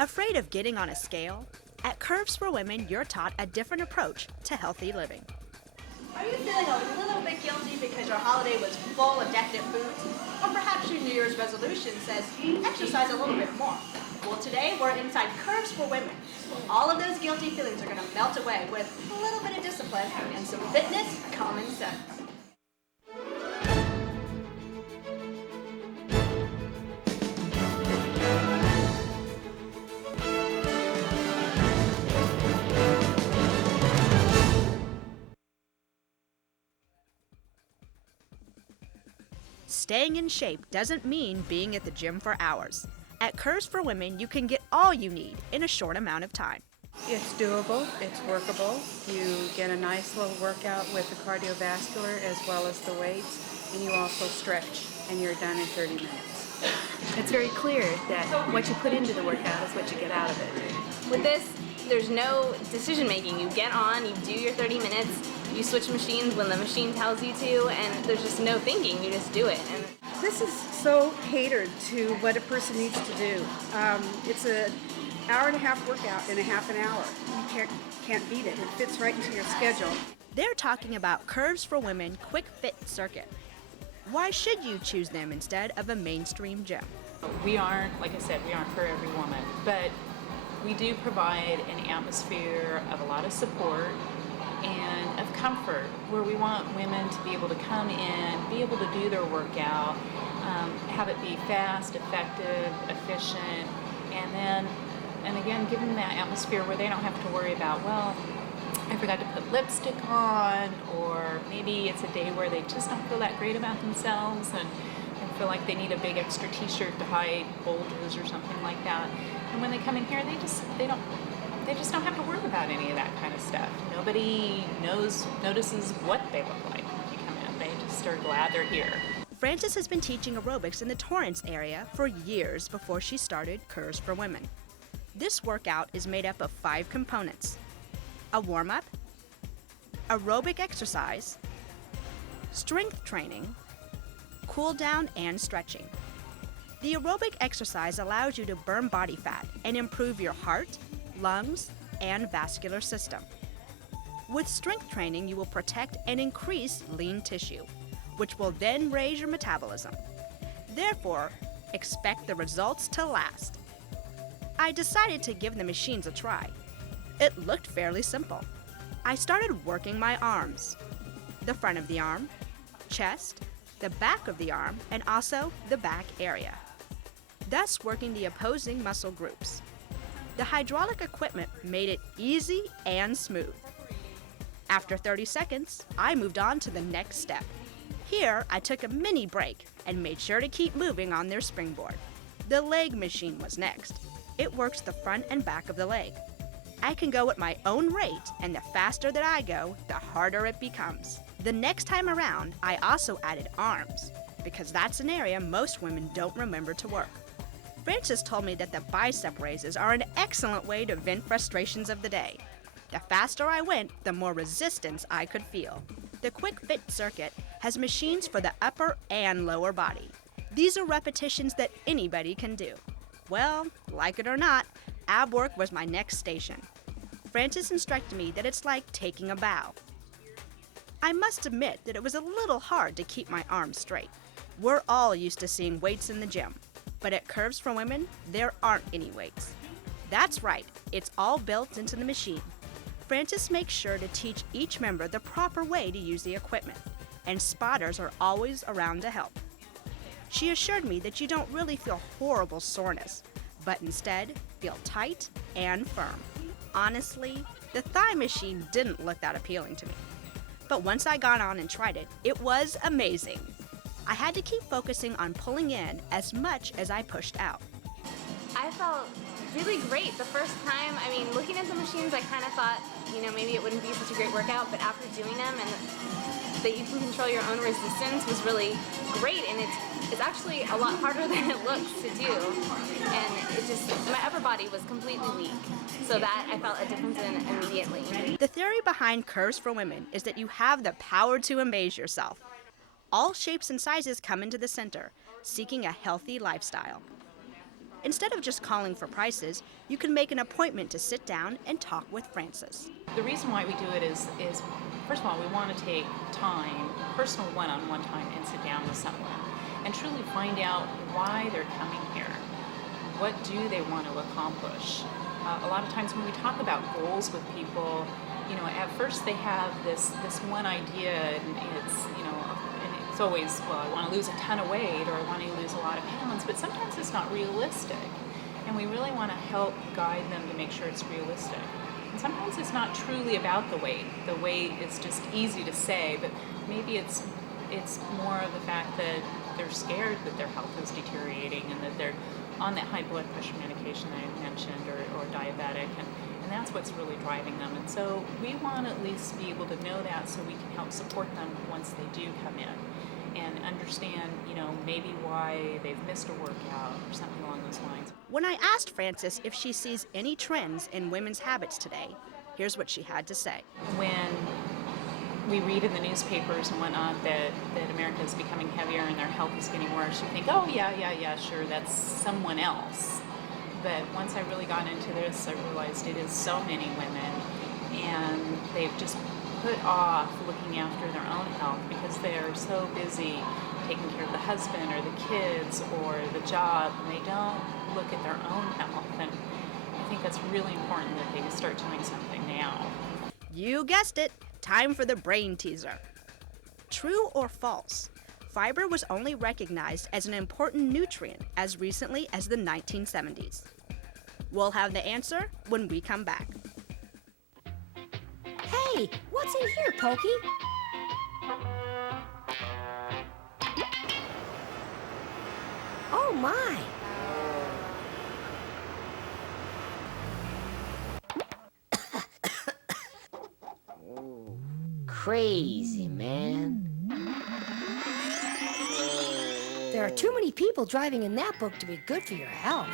Afraid of getting on a scale? At Curves for Women, you're taught a different approach to healthy living. Are you feeling a little bit guilty because your holiday was full of decadent foods? Or perhaps your New Year's resolution says exercise a little bit more? Well, today we're inside Curves for Women. All of those guilty feelings are going to melt away with a little bit of discipline and some fitness common sense. Staying in shape doesn't mean being at the gym for hours. At Curves for Women, you can get all you need in a short amount of time. It's doable, it's workable. You get a nice little workout with the cardiovascular as well as the weights, and you also stretch, and you're done in 30 minutes. It's very clear that what you put into the workout is what you get out of it. With this, there's no decision making. You get on, you do your 30 minutes, you switch machines when the machine tells you to, and there's just no thinking, you just do it. And This is so catered to what a person needs to do. It's an hour and a half workout in a half an hour. You can't beat it. It fits right into your schedule. They're talking about Curves for Women Quick Fit Circuit. Why should you choose them instead of a mainstream gym? We aren't, like I said, we aren't for every woman, but we do provide an atmosphere of a lot of support and of comfort where we want women to be able to come in, be able to do their workout, have it be fast, effective, efficient, and again, give them that atmosphere where they don't have to worry about, well, I forgot to put lipstick on, or maybe it's a day where they just don't feel that great about themselves and feel like they need a big extra t-shirt to hide bulges or something like that. And when they come in here, they just don't have to worry about any of that kind of stuff. Nobody notices what they look like when you come in. They just are glad they're here. Frances has been teaching aerobics in the Torrance area for years before she started Curves for Women. This workout is made up of 5 components: a warm-up, aerobic exercise, strength training, cool down, and stretching. The aerobic exercise allows you to burn body fat and improve your heart, lungs, and vascular system. With strength training, you will protect and increase lean tissue, which will then raise your metabolism. Therefore, expect the results to last. I decided to give the machines a try. It looked fairly simple. I started working my arms, the front of the arm, chest, the back of the arm, and also the back area, thus working the opposing muscle groups. The hydraulic equipment made it easy and smooth. After 30 seconds, I moved on to the next step. Here, I took a mini break and made sure to keep moving on their springboard. The leg machine was next. It works the front and back of the leg. I can go at my own rate, and the faster that I go, the harder it becomes. The next time around, I also added arms, because that's an area most women don't remember to work. Frances told me that the bicep raises are an excellent way to vent frustrations of the day. The faster I went, the more resistance I could feel. The Quick Fit Circuit has machines for the upper and lower body. These are repetitions that anybody can do. Well, like it or not, ab work was my next station. Frances instructed me that it's like taking a bow. I must admit that it was a little hard to keep my arms straight. We're all used to seeing weights in the gym, but at Curves for Women, there aren't any weights. That's right, it's all built into the machine. Frances makes sure to teach each member the proper way to use the equipment, and spotters are always around to help. She assured me that you don't really feel horrible soreness, but instead feel tight and firm. Honestly, the thigh machine didn't look that appealing to me. But once I got on and tried it, it was amazing. I had to keep focusing on pulling in as much as I pushed out. I felt really great the first time. I mean, looking at the machines, I kind of thought, maybe it wouldn't be such a great workout, but after doing them and that you can control your own resistance was really great, and it's actually a lot harder than it looks to do. And my upper body was completely weak, so that I felt a difference in immediately. The theory behind Curves for Women is that you have the power to amaze yourself. All shapes and sizes come into the center, seeking a healthy lifestyle. Instead of just calling for prices, you can make an appointment to sit down and talk with Frances. The reason why we do it is first of all, we want to take time, personal one-on-one time, and sit down with someone and truly find out why they're coming here. What do they want to accomplish? A lot of times when we talk about goals with people, at first they have this one idea, and it's always, well, I want to lose a ton of weight, or I want to lose a lot of pounds, but sometimes it's not realistic. And we really want to help guide them to make sure it's realistic. And sometimes it's not truly about the weight. The weight is just easy to say, but maybe it's more of the fact that they're scared that their health is deteriorating and that they're on that high blood pressure medication that I mentioned, or diabetic, and that's what's really driving them. And so we want to at least be able to know that so we can help support them once they do come in and understand, maybe why they've missed a workout or something along those lines. When I asked Frances if she sees any trends in women's habits today, here's what she had to say. When we read in the newspapers and whatnot that America is becoming heavier and their health is getting worse, you think, oh, yeah, sure, that's someone else. But once I really got into this, I realized it is so many women, and they've just put off looking after their own health because they are so busy taking care of the husband or the kids or the job, and they don't look at their own health. And I think that's really important that they start doing something now. You guessed it, time for the brain teaser. True or false? Fiber was only recognized as an important nutrient as recently as the 1970s. We'll have the answer when we come back. Hey, what's in here, Pokey? Oh my! Crazy, man. There are too many people driving in that book to be good for your health.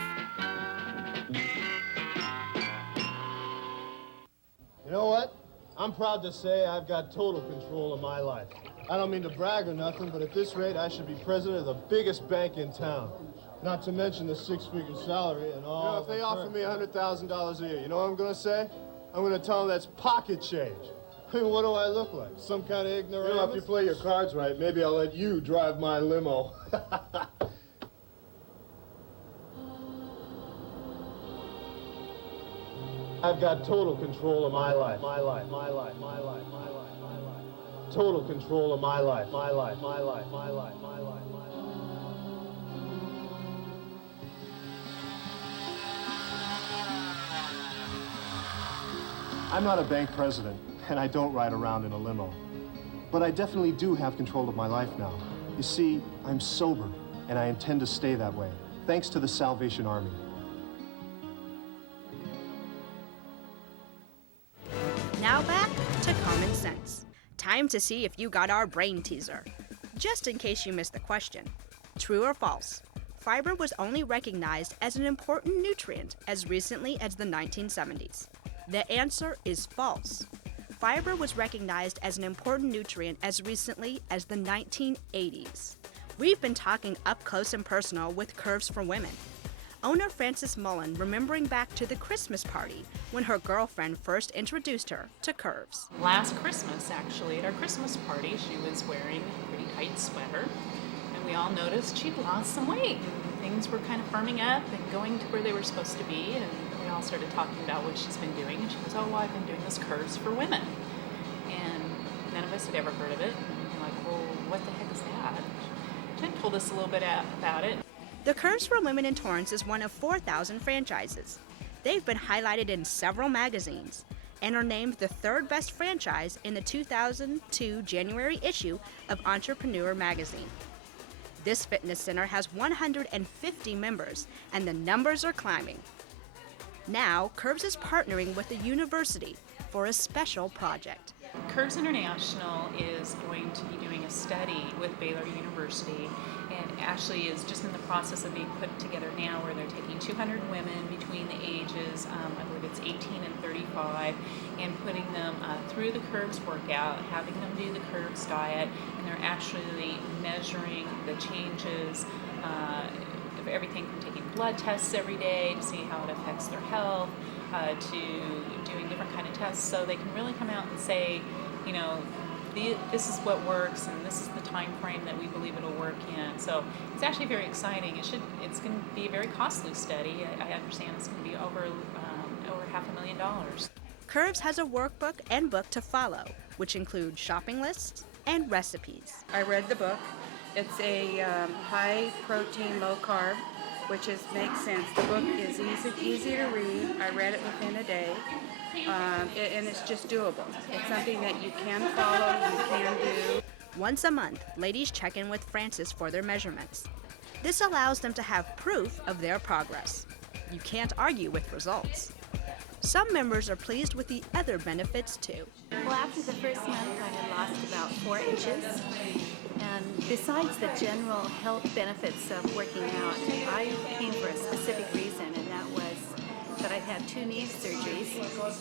You know what? I'm proud to say I've got total control of my life. I don't mean to brag or nothing, but at this rate, I should be president of the biggest bank in town. Not to mention the six-figure salary and all. If they offer me $100,000 a year, you know what I'm going to say? I'm going to tell them that's pocket change. I mean, what do I look like? Some kind of ignorant? If you play your cards right, maybe I'll let you drive my limo. I've got total control of my life. My life. Total control of my life. My life. I'm not a bank president, and I don't ride around in a limo. But I definitely do have control of my life now. You see, I'm sober, and I intend to stay that way, thanks to the Salvation Army. Now back to common sense. Time to see if you got our brain teaser. Just in case you missed the question, true or false? Fiber was only recognized as an important nutrient as recently as the 1970s. The answer is false. Fiber was recognized as an important nutrient as recently as the 1980s. We've been talking up close and personal with Curves for Women. Owner Frances Mullen remembering back to the Christmas party when her girlfriend first introduced her to Curves. Last Christmas, actually, at our Christmas party, she was wearing a pretty tight sweater, and we all noticed she'd lost some weight. And things were kind of firming up and going to where they were supposed to be, and we all started talking about what she's been doing, and she goes, oh, well, I've been doing this Curves for Women. And none of us had ever heard of it, and we're like, well, what the heck is that? Jen told us a little bit about it. The Curves for Women in Torrance is one of 4,000 franchises. They've been highlighted in several magazines and are named the third best franchise in the 2002 January issue of Entrepreneur magazine. This fitness center has 150 members, and the numbers are climbing. Now, Curves is partnering with the university for a special project. Curves International is going to be doing a study with Baylor University, and actually is just in the process of being put together now, where they're taking 200 women between the ages, I believe it's 18 and 35, and putting them through the Curves workout, having them do the Curves diet, and they're actually measuring the changes of everything from taking blood tests every day to see how it affects their health, to doing different kind of tests, so they can really come out and say, you know, this is what works, and this is the time frame that we believe it'll work in. So it's actually very exciting. It's going to be a very costly study. I understand it's going to be over $500,000. Curves has a workbook and book to follow, which include shopping lists and recipes. I read the book. It's a high protein, low carb, which makes sense. The book is easy to read. I read it within a day, and it's just doable. It's something that you can follow, you can do. Once a month, ladies check in with Frances for their measurements. This allows them to have proof of their progress. You can't argue with results. Some members are pleased with the other benefits too. Well, after the first month, I had lost about 4 inches. And besides the general health benefits of working out, I came for a specific reason, and that was that I'd had 2 knee surgeries,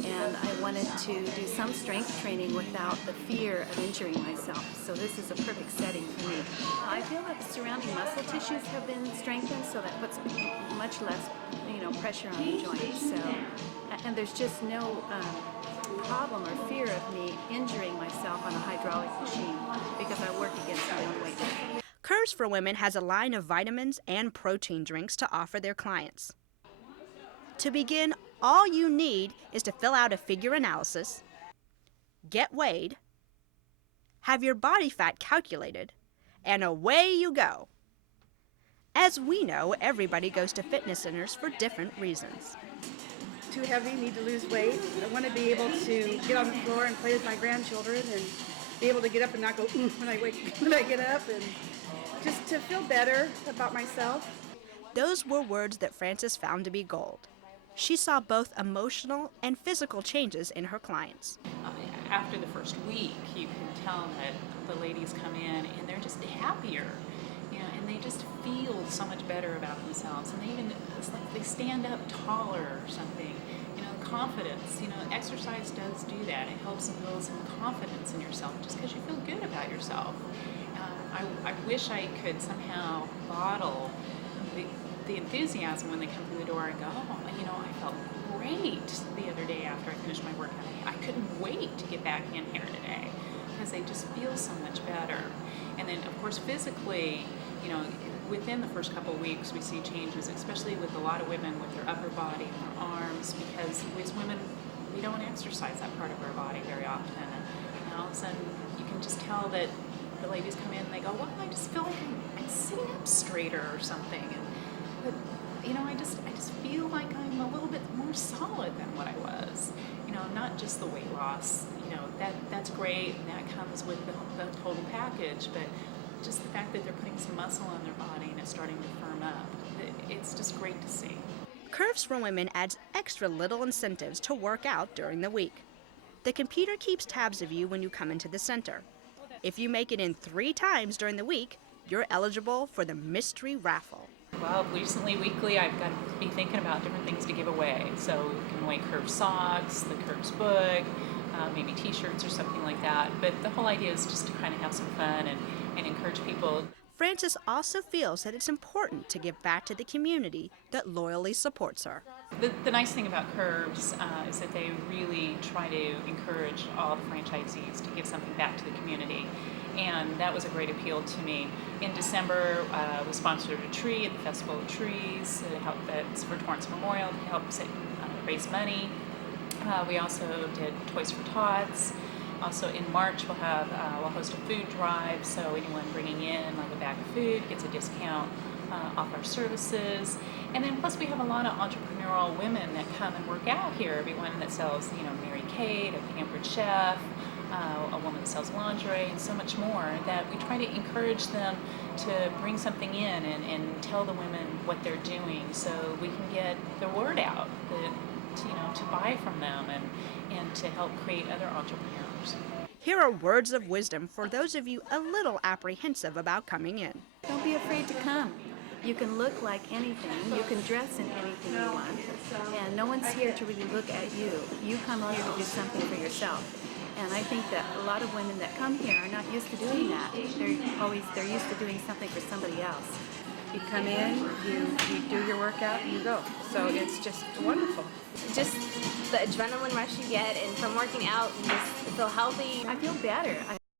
and I wanted to do some strength training without the fear of injuring myself. So this is a perfect setting for me. I feel that the surrounding muscle tissues have been strengthened, so that puts much less, pressure on the joints. So, and there's just no problem or fear of me injuring myself on a hydraulic machine because I work against my own weight. Curves for Women has a line of vitamins and protein drinks to offer their clients. To begin, all you need is to fill out a figure analysis, get weighed, have your body fat calculated, and away you go. As we know, everybody goes to fitness centers for different reasons. Too heavy, need to lose weight. I want to be able to get on the floor and play with my grandchildren and be able to get up and not go when I get up, and just to feel better about myself. Those were words that Frances found to be gold. She saw both emotional and physical changes in her clients. After the first week, you can tell that the ladies come in and they're just happier, and they just feel so much better about themselves. And it's like they stand up taller or something. Confidence. Exercise does do that. It helps build some confidence in yourself just because you feel good about yourself. I wish I could somehow bottle the enthusiasm when they come through the door and go, I felt great the other day after I finished my workout. I couldn't wait to get back in here today because they just feel so much better. And then, of course, physically, within the first couple of weeks, we see changes, especially with a lot of women with their upper body and their arms, because as women, we don't exercise that part of our body very often. And all of a sudden, you can just tell that the ladies come in and they go, well, I just feel like I'm sitting up straighter or something. But I just feel like I'm a little bit more solid than what I was. Not just the weight loss. That's great, and that comes with the total package, but just the fact that they're putting some muscle on their body and it's starting to firm up, it's just great to see. Curves for Women adds extra little incentives to work out during the week. The computer keeps tabs of you when you come into the center. If you make it in 3 times during the week, you're eligible for the mystery raffle. Well, recently, weekly, I've got to be thinking about different things to give away. So we can away Curves socks, the Curves book, maybe t-shirts or something like that. But the whole idea is just to kind of have some fun and encourage people. Frances also feels that it's important to give back to the community that loyally supports her. The nice thing about Curves is that they really try to encourage all the franchisees to give something back to the community. And that was a great appeal to me. In December, we sponsored a tree at the Festival of Trees. That's for Torrance Memorial to help raise money. We also did Toys for Tots. Also in March, we'll host a food drive, so anyone bringing in like a bag of food gets a discount off our services. And then plus we have a lot of entrepreneurial women that come and work out here. Everyone that sells, Mary Kate, a pampered chef, a woman that sells lingerie, and so much more, that we try to encourage them to bring something in and tell the women what they're doing so we can get the word out to buy from them and to help create other entrepreneurs. Here are words of wisdom for those of you a little apprehensive about coming in. Don't be afraid to come. You can look like anything. You can dress in anything you want. And no one's here to really look at you. You come here to do something for yourself. And I think that a lot of women that come here are not used to doing that. They're used to doing something for somebody else. You come in, you do your workout, and you go. So it's just wonderful. Just the adrenaline rush you get, and from working out, you just feel healthy. I feel better.